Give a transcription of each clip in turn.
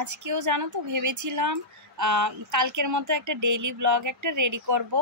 আজকেও জানো তো ভেবেছিলাম কালকের মতো একটা ডেইলি ব্লগ একটা রেডি করব,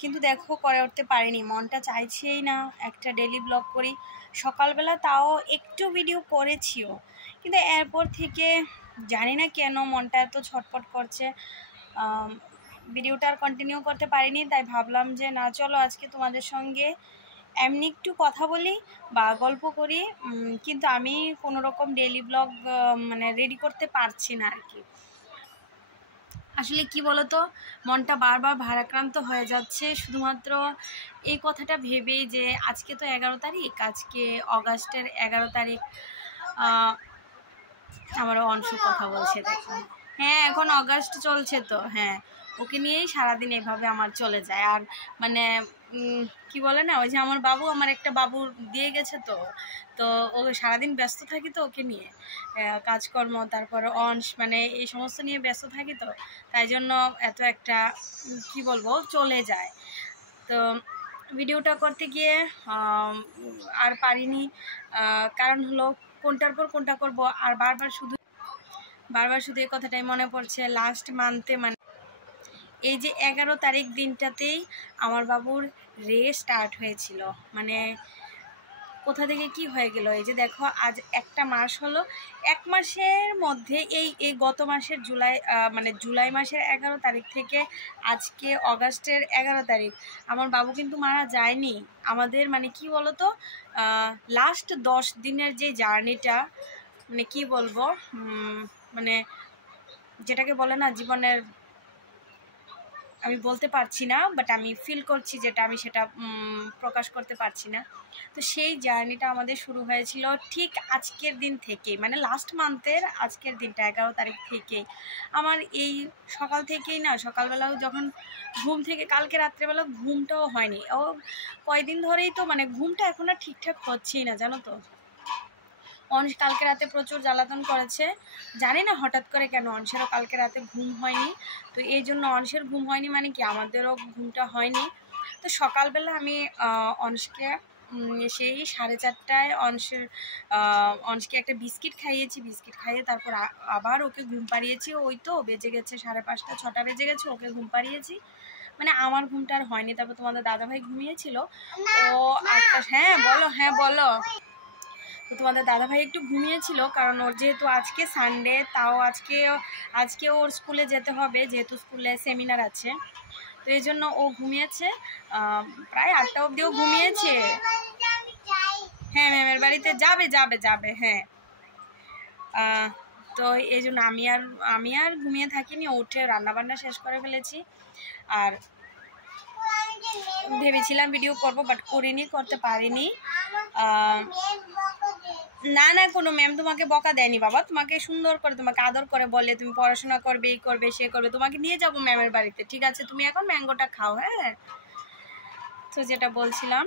কিন্তু দেখো করে উঠতে পারিনি। মনটা চাইছেই না একটা ডেইলি ব্লগ করি। সকালবেলা তাও একটু ভিডিও করেছিও, কিন্তু এরপর থেকে জানি না কেন মনটা এত ছটফট করছে। ভিডিওটা আর কন্টিনিউ করতে পারিনি, তাই ভাবলাম যে না চলো আজকে তোমাদের সঙ্গে এমনি একটু কথা বলি বা গল্প করি। কিন্তু আমি কোনো রকম ডেইলি ব্লগ মানে রেডি করতে পারছি না আর কি। আসলে কি বলতো, মনটা বারবার ভারাক্রান্ত হয়ে যাচ্ছে শুধুমাত্র এই কথাটা ভেবেই যে আজকে তো 11 তারিখ, আজকে অগাস্টের 11 তারিখ। আমারও অংশ কথা বলছে দেখো। হ্যাঁ, এখন অগাস্ট চলছে তো, হ্যাঁ ওকে নিয়েই সারাদিন এভাবে আমার চলে যায়। আর মানে কি বলে না, ওই যে আমার বাবু, আমার একটা বাবু দিয়ে গেছে তো তো ও সারাদিন ব্যস্ত থাকি তো ওকে নিয়ে, কাজকর্ম তারপরে অংশ মানে এই সমস্ত নিয়ে ব্যস্ত থাকি তো, তাই জন্য এত একটা কি বলবো চলে যায়। তো ভিডিওটা করতে গিয়ে আর পারিনি, কারণ হলো কোনটার পর কোনটা করব। আর বারবার শুধু এই কথাটাই মনে পড়ছে। লাস্ট মান্থে মানে এই যে 11 তারিখ দিনটাতেই আমার বাবুর স্টার্ট হয়েছিল। মানে কোথা থেকে কি হয়ে গেল, এই যে দেখো আজ একটা মাস হলো। এক মাসের মধ্যে এই গত মাসের জুলাই মাসের 11 তারিখ থেকে আজকে অগাস্টের 11 তারিখ আমার বাবু কিন্তু মারা যায়নি। আমাদের মানে কি বলতো, লাস্ট 10 দিনের যে জার্নিটা, মানে কি বলবো, মানে যেটাকে বলে না জীবনের, আমি বলতে পারছি না, বাট আমি ফিল করছি যেটা, আমি সেটা প্রকাশ করতে পারছি না। তো সেই জার্নিটা আমাদের শুরু হয়েছিল ঠিক আজকের দিন থেকে, মানে লাস্ট মান্থের আজকের দিনটা 11 তারিখ থেকে। আমার এই সকাল থেকেই না, সকালবেলাও যখন ঘুম থেকে, কালকে রাত্রেবেলা ঘুমটাও হয়নি। ও কয়দিন ধরেই তো মানে ঘুমটা এখন আর ঠিকঠাক হচ্ছেই না জানো তো। অংশ কালকে রাতে প্রচুর জ্বালাতন করেছে, জানি না হঠাৎ করে কেন অংশেরও কালকে রাতে ঘুম হয়নি। তো এই জন্য অংশের ঘুম হয়নি মানে কি আমাদেরও ঘুমটা হয়নি। তো সকালবেলা আমি অংশকে সেই 4:30টায় অংশকে একটা বিস্কিট খাইয়েছি। বিস্কিট খাইয়ে তারপর আবার ওকে ঘুম পাড়িয়েছি। ওই তো বেজে গেছে 5:30, 6টা বেজে গেছে, ওকে ঘুম পাড়িয়েছি। মানে আমার ঘুমটা আর হয়নি। তারপর তোমাদের দাদাভাই ঘুমিয়েছিল, ও একটা, হ্যাঁ বলো, হ্যাঁ বলো। তো তোমাদের দাদাভাই একটু ঘুমিয়েছিল, কারণ ওর যেহেতু আজকে সানডে, তাও আজকে ওর স্কুলে যেতে হবে, যেহেতু স্কুলে সেমিনার আছে, তো এই জন্য ও ঘুমিয়েছে। প্রায় 8টা অবধিও ঘুমিয়েছে। হ্যাঁ ম্যামের বাড়িতে যাবে হ্যাঁ। তো এই জন্য আমি আর ঘুমিয়ে থাকিনি, উঠে রান্নাবান্না শেষ করে ফেলেছি। আর ভেবেছিলাম ভিডিও করব, বাট করতে পারিনি। না না, কোনো ম্যাম তোমাকে বকা দেয়নি বাবা, তোমাকে সুন্দর করে, তোমাকে আদর করে বলে তুমি পড়াশোনা করবে, এই করবে সে করবে, তোমাকে নিয়ে যাবো ম্যামের বাড়িতে, ঠিক আছে? তুমি এখন ম্যাঙ্গোটা খাও। হ্যাঁ, তো যেটা বলছিলাম,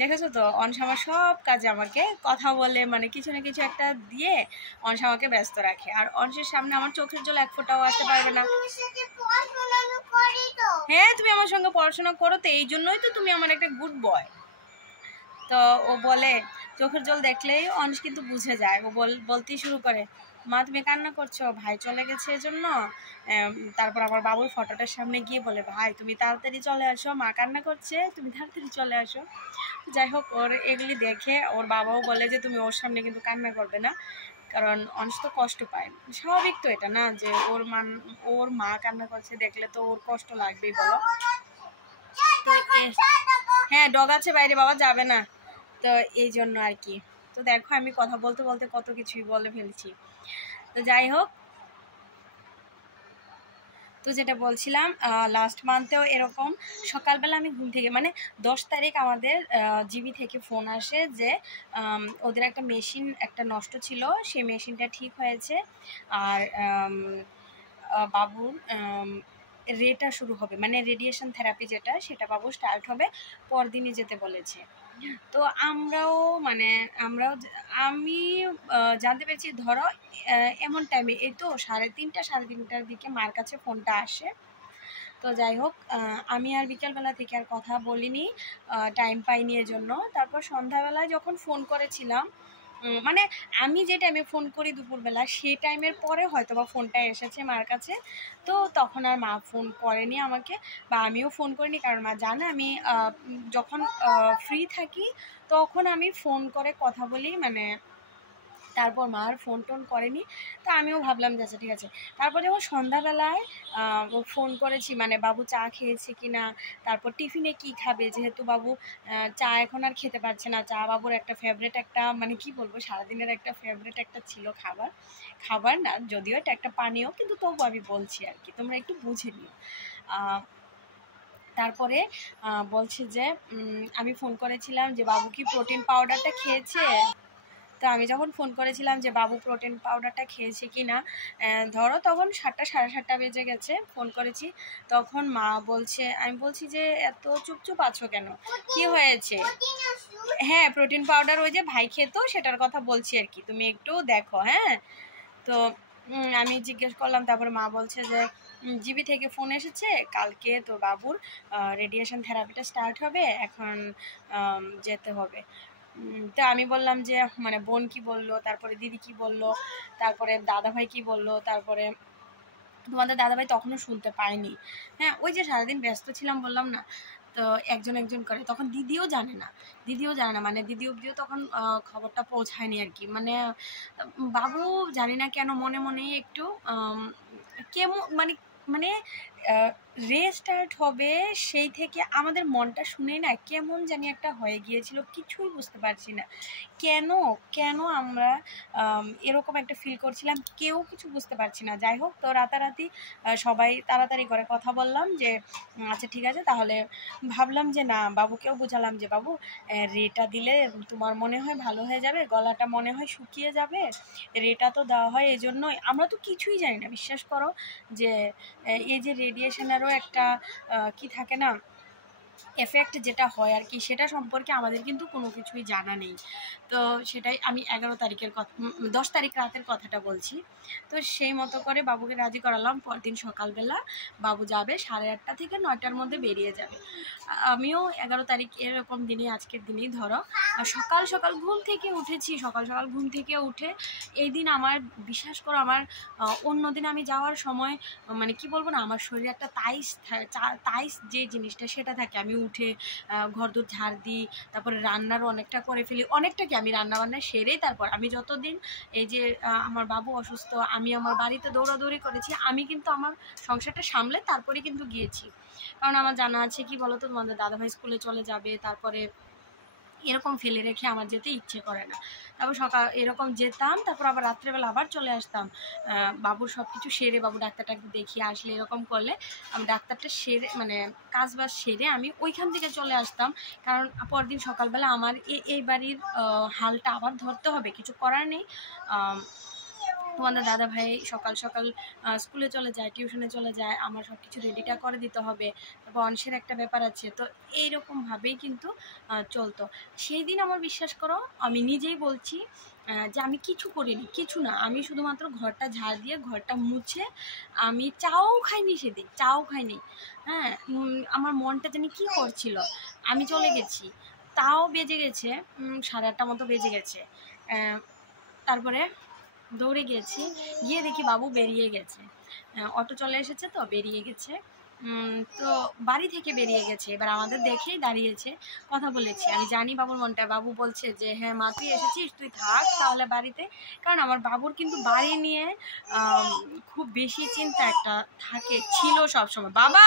দেখেছো তো অনস আমার সব কাজে আমাকে কথা বলে, মানে কিছু না কিছু একটা দিয়ে অনস আমাকে ব্যস্ত রাখে। আর অনসের সামনে আমার চোখের জল এক ফোঁটাও আসতে পারবে না। হ্যাঁ, তুমি আমার সঙ্গে পড়াশোনা করো, তো এই জন্যই তো তুমি আমার একটা গুড বয়। তো ও বলে, চোখের জল দেখলেই অংশ কিন্তু বুঝে যায়। ও বলতেই শুরু করে, মা তুমি কান্না করছো, ভাই চলে গেছে এজন্য। তারপর আমার বাবুর ফটোটার সামনে গিয়ে বলে, ভাই তুমি তাড়াতাড়ি চলে আসো, মা কান্না করছে, তুমি তাড়াতাড়ি চলে আসো। যাই হোক, ওর এগুলি দেখে ওর বাবাও বলে যে তুমি ওর সামনে কিন্তু কান্না করবে না, কারণ অংশ তো কষ্ট পায়। স্বাভাবিক তো এটা না, যে ওর মা কান্না করছে দেখলে তো ওর কষ্ট লাগবেই, বলো। তো হ্যাঁ, ডগ আছে বাইরে, বাবা যাবে না। তো এই জন্য আর কি। তো দেখো আমি কথা বলতে বলতে কত কিছুই বলে ফেলছি। তো যাই হোক, তো যেটা বলছিলাম, লাস্ট মান্থেও এরকম সকালবেলা আমি ঘুম থেকে, মানে 10 তারিখ আমাদের জিবি থেকে ফোন আসে যে ওদের একটা মেশিন একটা নষ্ট ছিল, সেই মেশিনটা ঠিক হয়েছে। আর বাবুর রেটা শুরু হবে, মানে রেডিয়েশন থেরাপি যেটা, সেটা বাবু স্টার্ট হবে পরদিনই যেতে বলেছে। তো আমি জানতে পেরেছি ধরো এমন টাইমে, এই তো 3:30 দিকে মার কাছে ফোনটা আসে। তো যাই হোক, আমি আর বিকেলবেলা থেকে আর কথা বলিনি, টাইম পাইনি এজন্য। তারপর সন্ধ্যাবেলায় যখন ফোন করেছিলাম, মানে আমি যে টাইমে ফোন করি দুপুরবেলা সেই টাইমের পরে হয়তো বা ফোনটা এসেছে মার কাছে, তো তখন আর মা ফোন করেনি আমাকে, বা আমিও ফোন করিনি, কারণ মা জানে আমি যখন ফ্রি থাকি তখন আমি ফোন করে কথা বলি, মানে তারপর মা আর ফোন টোন করেনি। তো আমিও ভাবলাম যে আচ্ছা ঠিক আছে। তারপর যখন সন্ধ্যাবেলায় ফোন করেছি, মানে বাবু চা খেয়েছে কি না, তারপর টিফিনে কি খাবে, যেহেতু বাবু চা এখন আর খেতে পারছে না, চা বাবুর একটা ফেভারিট, একটা মানে কি বলবো সারাদিনের একটা ফেভারিট একটা ছিল খাবার, খাবার না যদিও এটা একটা পানীয়, কিন্তু তবু আমি বলছি আর কি, তোমরা একটু বুঝে নিও। তারপরে বলছে যে আমি ফোন করেছিলাম যে বাবু কি প্রোটিন পাউডারটা খেয়েছে। তো আমি যখন ফোন করেছিলাম যে বাবু প্রোটিন পাউডারটা খেয়েছে কি না, ধরো তখন 7টা সাড়ে 7টা বেজে গেছে, ফোন করেছি, তখন মা বলছে, আমি বলছি যে এত চুপচুপ আছো কেন, কি হয়েছে? হ্যাঁ প্রোটিন পাউডার ওই যে ভাই খেত সেটার কথা বলছি আর কি, তুমি একটু দেখো। হ্যাঁ, তো আমি জিজ্ঞেস করলাম, তারপরে মা বলছে যে জিবি থেকে ফোন এসেছে, কালকে তো বাবুর রেডিয়েশন থেরাপিটা স্টার্ট হবে, এখন যেতে হবে। তো আমি বললাম যে মানে বোন কি বললো, তারপরে দিদি কি বললো, তারপরে দাদাভাই কি বললো, তারপরে তোমাদের দাদাভাই তখনও শুনতে পায়নি। হ্যাঁ, ওই যে সারাদিন ব্যস্ত ছিলাম বললাম না, তো একজন একজন করে, তখন দিদিও জানে না, মানে দিদি অব্দিও তখন খবরটা পৌঁছায়নি আর কি। মানে বাবু জানি না কেন মনে মনে একটু কেমন মানে মানে রেস্টার্ট হবে সেই থেকে আমাদের মনটা শুনে না কেমন জানি একটা হয়ে গিয়েছিল, কিছুই বুঝতে পারছি না কেন কেন আমরা এরকম একটা ফিল করছিলাম, কেউ কিছু বুঝতে পারছি না। যাই হোক, তো রাতারাতি সবাই তাড়াতাড়ি করে কথা বললাম যে আচ্ছা ঠিক আছে, তাহলে ভাবলাম যে না, বাবুকেও বুঝালাম যে বাবু রেটা দিলে তোমার মনে হয় ভালো হয়ে যাবে, গলাটা মনে হয় শুকিয়ে যাবে, রেটা তো দেওয়া হয় এই জন্যই, আমরা তো কিছুই জানি না বিশ্বাস করো, যে এই যে রেডিয়েশনেরও একটা কি থাকে না এফেক্ট যেটা হয় আর কি, সেটা সম্পর্কে আমাদের কিন্তু কোনো কিছুই জানা নেই। তো সেটাই আমি 11 তারিখের কথা, 10 তারিখ রাতের কথাটা বলছি। তো সেই মতো করে বাবুকে রাজি করালাম, পরদিন সকালবেলা বাবু যাবে 8:30 থেকে 9টার মধ্যে বেরিয়ে যাবে। আমিও 11 তারিখ এরকম দিনে, আজকের দিনেই ধরো সকাল সকাল ঘুম থেকে উঠেছি, সকাল সকাল ঘুম থেকে উঠে এই দিন আমার বিশ্বাস করো আমার অন্য দিন আমি যাওয়ার সময় মানে কি বলবো না, আমার শরীরে একটা তাইস যে জিনিসটা সেটা থাকে, আমি উঠে ঘরদোর ঝাড় দিই, তারপরে রান্নারও অনেকটা করে ফেলি, অনেকটা কি আমি রান্না বান্না সেরে তারপর আমি যতদিন এই যে আমার বাবু অসুস্থ, আমি আমার বাড়িতে দৌড়াদৌড়ি করেছি, আমি কিন্তু আমার সংসারটা সামলে তারপরে কিন্তু গিয়েছি, কারণ আমার জানা আছে কি বলতো, তোমাদের দাদাভাই স্কুলে চলে যাবে, তারপরে এরকম ফেলে রেখে আমার যেতে ইচ্ছে করে না। তারপর সকাল এরকম যেতাম, তারপর আবার রাত্রেবেলা আবার চলে আসতাম, বাবুর সব কিছু সেরে, বাবু ডাক্তারটাকে দেখিয়ে আসলে এরকম করলে আমি ডাক্তারটা সেরে মানে কাজ বাজ সেরে আমি ওইখান থেকে চলে আসতাম, কারণ পরদিন সকালবেলা আমার এই বাড়ির হালটা আবার ধরতে হবে, কিছু করার নেই। তোমাদের দাদা ভাই সকাল সকাল স্কুলে চলে যায়, টিউশনে চলে যায়, আমার সব কিছু রেডিটা করে দিতে হবে, তারপর অংশের একটা ব্যাপার আছে, তো এইরকমভাবেই কিন্তু চলতো সেই দিন। আমার বিশ্বাস করো আমি নিজেই বলছি যে আমি কিছু করিনি, কিছু না, আমি শুধুমাত্র ঘরটা ঝাড় দিয়ে ঘরটা মুছে, আমি চাও খাইনি সেদিন, চাও খাইনি। হ্যাঁ, আমার মনটা জানি কী করছিল, আমি চলে গেছি, তাও বেজে গেছে 8:30 মতো বেজে গেছে। তারপরে দৌড়ে গিয়েছি, গিয়ে দেখি বাবু বেরিয়ে গেছে, অটো চলে এসেছে তো বেরিয়ে গেছে। তো বাড়ি থেকে বেরিয়ে গেছে, এবার আমাদের দেখেই দাঁড়িয়েছে, কথা বলেছি, আমি জানি বাবুর মনটা, বাবু বলছে যে হ্যাঁ মা তুই এসেছিস, তুই থাক তাহলে বাড়িতে, কারণ আমার বাবুর কিন্তু বাড়ি নিয়ে খুব বেশি চিন্তা একটা থাকে, ছিল সবসময়। বাবা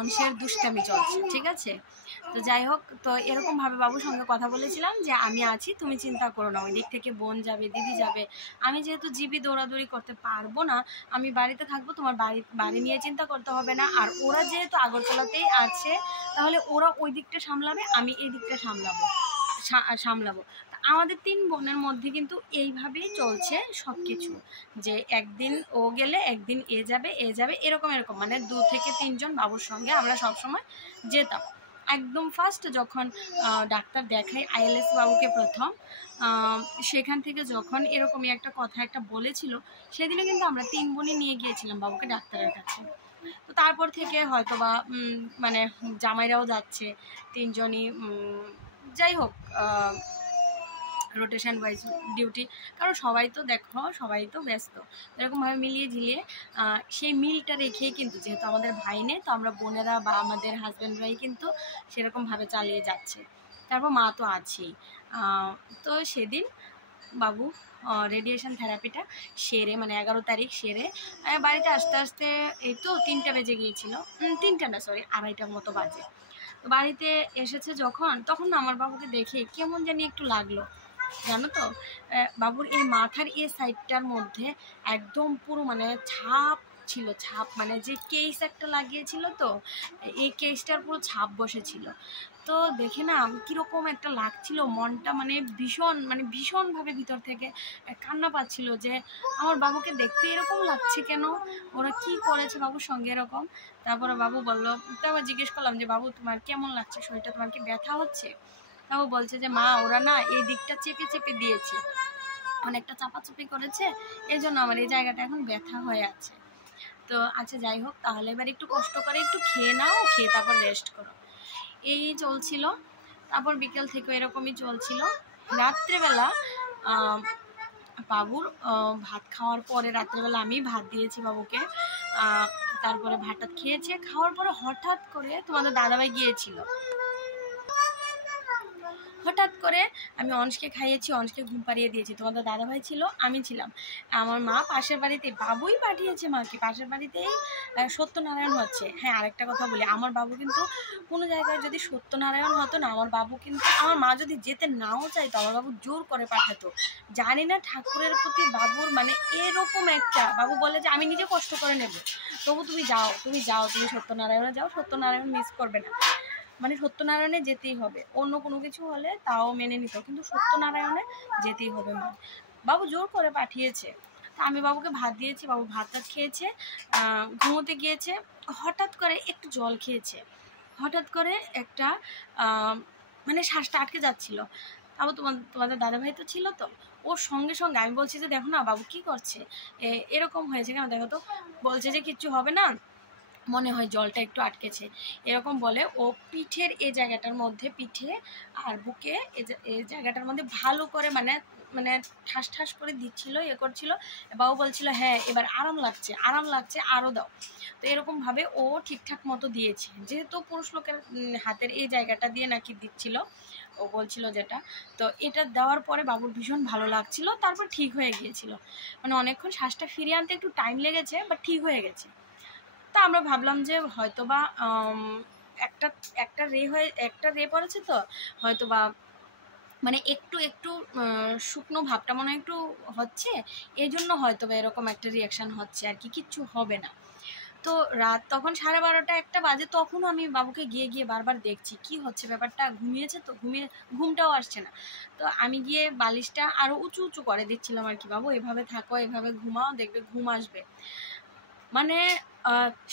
অংশের দুষ্টামি চলছে, ঠিক আছে। তো যাই হোক, তো এরকমভাবে বাবুর সঙ্গে কথা বলেছিলাম যে আমি আছি, তুমি চিন্তা করো না, ওই দিক থেকে বোন যাবে, দিদি যাবে, আমি যেহেতু জিবি দৌড়াদৌড়ি করতে পারবো না, আমি বাড়িতে থাকবো, তোমার বাড়ি নিয়ে চিন্তা করতে হবে না। আর ওরা যেহেতু আগরতলাতেই আছে, তাহলে ওরা ওই দিকটা সামলাবে, আমি এই দিকটা সামলাবো। আমাদের 3 বোনের মধ্যে কিন্তু এইভাবেই চলছে সব কিছু, যে একদিন ও গেলে একদিন এ যাবে এরকম মানে 2 থেকে 3 জন বাবুর সঙ্গে আমরা সবসময় যেতাম। একদম ফার্স্ট যখন ডাক্তার দেখাই আইএলএস বাবুকে প্রথম, সেখান থেকে যখন এরকমই একটা কথা একটা বলেছিল, সেদিনে কিন্তু আমরা 3 বোনই নিয়ে গিয়েছিলাম বাবুকে ডাক্তারের কাছে। তো তারপর থেকে হয়তো বা মানে জামাইরাও যাচ্ছে, 3 জনই যাই হোক রোটেশন ওয়াইজ ডিউটি, কারণ সবাই তো দেখো সবাই তো ব্যস্ত, এরকমভাবে মিলিয়ে ঝিলিয়ে সেই মিলটা রেখেই কিন্তু, যেহেতু আমাদের ভাই নেই তো আমরা বোনেরা বা আমাদের হাজব্যান্ডরাই কিন্তু সেরকমভাবে চালিয়ে যাচ্ছে। তারপর মা তো আছেই। তো সেদিন বাবু রেডিয়েশন থেরাপিটা সেরে, মানে 11 তারিখ সেরে বাড়িতে আসতে আসতে এই তো 3টা বেজে গিয়েছিল, 3টা না সরি 2:30টার মতো বাজে। তো বাড়িতে এসেছে যখন, তখন না আমার বাবুকে দেখে কেমন জানি একটু লাগলো, জানো তো। বাবুর এই মাথার এই সাইডটার মধ্যে একদম পুরো মানে ছাপ ছিল, ছাপ মানে যে কেস একটা লাগিয়েছিল, তো এই কেসটার পুরো ছাপ বসেছিল। তো দেখে না কীরকম একটা লাগছিল, মনটা মানে ভীষণভাবে ভিতর থেকে কান্না পাচ্ছিল যে আমার বাবুকে দেখতে এরকম লাগছে কেন, ওরা কি করেছে বাবুর সঙ্গে এরকম। তারপরে বাবু বললো, তারপর জিজ্ঞেস করলাম যে বাবু তোমার কেমন লাগছে শরীরটা, তোমার কি ব্যথা হচ্ছে? বাবু বলছে যে মা ওরা না এই দিকটা চেপে চেপে দিয়েছে, অনেকটা চাপাচাপি করেছে, এই জন্য আমার এই জায়গাটা এখন ব্যথা হয়ে আছে। তো আচ্ছা যাই হোক, তাহলে এবার একটু কষ্ট করে একটু খেয়ে নাও, খেয়ে তারপর রেস্ট করো। এই চলছিল, তারপর বিকেল থেকে এরকমই চলছিল। রাত্রেবেলা বাবুর ভাত খাওয়ার পরে, রাত্রেবেলা আমি ভাত দিয়েছি বাবুকে, তারপরে ভাতটা খেয়েছে, খাওয়ার পরে হঠাৎ করে তোমাদের দাদাভাই গিয়েছিল, হঠাৎ করে আমি অংশকে খাইয়েছি, অংশকে ঘুম পাড়িয়ে দিয়েছি, তোমাদের দাদাভাই ছিল, আমি ছিলাম, আমার মা পাশের বাড়িতে, বাবুই পাঠিয়েছে মাকে, পাশের বাড়িতেই সত্যনারায়ণ হচ্ছে। হ্যাঁ আরেকটা কথা বলি, আমার বাবু কিন্তু কোনো জায়গায় যদি সত্যনারায়ণ হতো না, আমার বাবু কিন্তু, আমার মা যদি যেতে নাও চাইতো, আমার বাবু জোর করে পাঠাতো। জানি না ঠাকুরের প্রতি বাবুর মানে এরকম একটা, বাবু বলে যে আমি নিজে কষ্ট করে নেব, তবু তুমি যাও, তুমি যাও, তুমি সত্যনারায়ণে যাও, সত্যনারায়ণ মিস করবে না, মানে সত্যনারায়ণে যেতেই হবে, অন্য কোনো কিছু হলে তাও মেনে নিত, কিন্তু সত্যনারায়ণে যেতেই হবে মা। বাবু জোর করে পাঠিয়েছে। তা আমি বাবুকে ভাত দিয়েছি, বাবু ভাত খেয়েছে, ঘুমোতে গিয়েছে, হঠাৎ করে একটু জল খেয়েছে, হঠাৎ করে একটা মানে শ্বাসটা আটকে যাচ্ছিল। তারপর তোমাদের দাদাভাই তো ছিল, তো ওর সঙ্গে সঙ্গে আমি বলছি যে দেখো না বাবু কি করছে, এরকম হয়েছে কেন দেখো তো, বলছে যে কিচ্ছু হবে না, মনে হয় জলটা একটু আটকেছে, এরকম বলে ও পিঠের এই জায়গাটার মধ্যে, পিঠে আর বুকে এই জায়গাটার মধ্যে ভালো করে মানে মানে ঠাস ঠাস করে দিচ্ছিল, করছিল। বাবু বলছিল হ্যাঁ এবার আরাম লাগছে, আরাম লাগছে, আরও দাও। তো এরকমভাবে ও ঠিকঠাক মতো দিয়েছে, যেহেতু পুরুষ লোকের হাতের এই জায়গাটা দিয়ে নাকি দিচ্ছিল, ও বলছিল যেটা। তো এটা দেওয়ার পরে বাবুর ভীষণ ভালো লাগছিল, তারপর ঠিক হয়ে গিয়েছিল, মানে অনেকক্ষণ শ্বাসটা ফিরিয়ে আনতে একটু টাইম লেগেছে, বাট ঠিক হয়ে গেছে। তা আমরা ভাবলাম যে হয়তো বা একটা রে পড়েছে, তো হয়তো বা মানে একটু একটু শুকনো ভাবটা মনে একটু হচ্ছে, এই জন্য হয়তো বা এরকম একটা রিয়াকশান হচ্ছে আর কি, কিচ্ছু হবে না। তো রাত তখন 12:30 1টা বাজে, তখন আমি বাবুকে গিয়ে বারবার দেখছি কি হচ্ছে ব্যাপারটা, ঘুমিয়েছে তো, ঘুমটাও আসছে না। তো আমি গিয়ে বালিশটা আরও উঁচু উঁচু করে দিচ্ছিলাম আর কি, বাবু এভাবে থাকো, এভাবে ঘুমাও, দেখবে ঘুম আসবে। মানে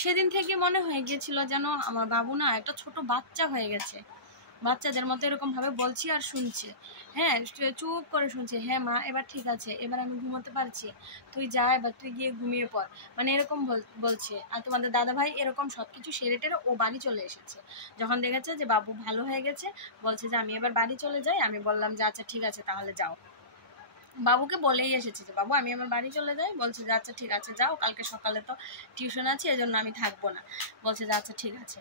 সেদিন থেকে মনে হয়ে গিয়েছিল যেন আমার বাবু না একটা ছোট বাচ্চা হয়ে গেছে, বাচ্চাদের মতো এরকমভাবে বলছি আর শুনছে, হ্যাঁ চুপ করে শুনছে, হ্যাঁ মা এবার ঠিক আছে, এবার আমি ঘুমোতে পারছি, তুই যা এবার তুই গিয়ে ঘুমিয়ে পড়, মানে এরকম বলছে। আর তোমাদের দাদাভাই এরকম সব কিছু সেরে টেরে ও বাড়ি চলে এসেছে, যখন দেখেছে যে বাবু ভালো হয়ে গেছে, বলছে যে আমি এবার বাড়ি চলে যাই। আমি বললাম যে আচ্ছা ঠিক আছে তাহলে যাও, বাবুকে বলেই এসেছি যে বাবু আমি আমার বাড়ি চলে যাই, বলছে যে আচ্ছা ঠিক আছে যাও, কালকে সকালে তো টিউশন আছে, এজন্য আমি থাকবো না, বলছে যে আচ্ছা ঠিক আছে।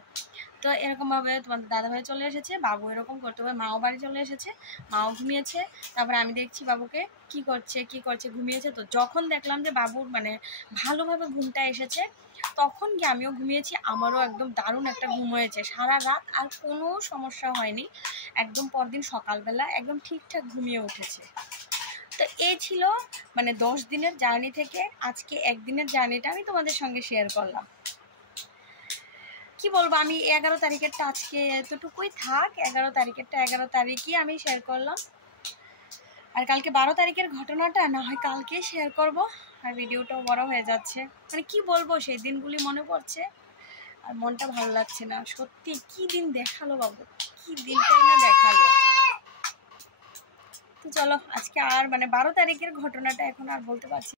তো এরকমভাবে তোমাদের দাদাভাই চলে এসেছে, বাবু এরকম করতে হবে, মাও বাড়ি চলে এসেছে, মাও ঘুমিয়েছে। তারপরে আমি দেখছি বাবুকে কি করছে, ঘুমিয়েছে। তো যখন দেখলাম যে বাবুর মানে ভালোভাবে ঘুমটা এসেছে, তখন গিয়ে আমিও ঘুমিয়েছি, আমারও একদম দারুণ একটা ঘুম হয়েছে, সারা রাত আর কোনো সমস্যা হয়নি, একদম পরদিন সকালবেলা একদম ঠিকঠাক ঘুমিয়ে উঠেছে। তো এই ছিল মানে 10 দিনের জার্নি থেকে আজকে একদিনের জার্নিটা আমি তোমাদের সঙ্গে শেয়ার করলাম। কি বলবো, আমি 11 তারিখেরটা আজকে এতটুকুই থাক, 11 তারিখেরটা 11 তারিখই আমি শেয়ার করলাম, আর কালকে 12 তারিখের ঘটনাটা না হয় কালকে শেয়ার করব। আর ভিডিওটাও বড় হয়ে যাচ্ছে, মানে কি বলবো সেই দিনগুলি মনে পড়ছে আর মনটা ভালো লাগছে না, সত্যি কি দিন দেখালো বাবু, কি দিনটাই না দেখালো। তো চলো আজকে আর মানে 12 তারিখের ঘটনাটা এখন আর বলতে পারছি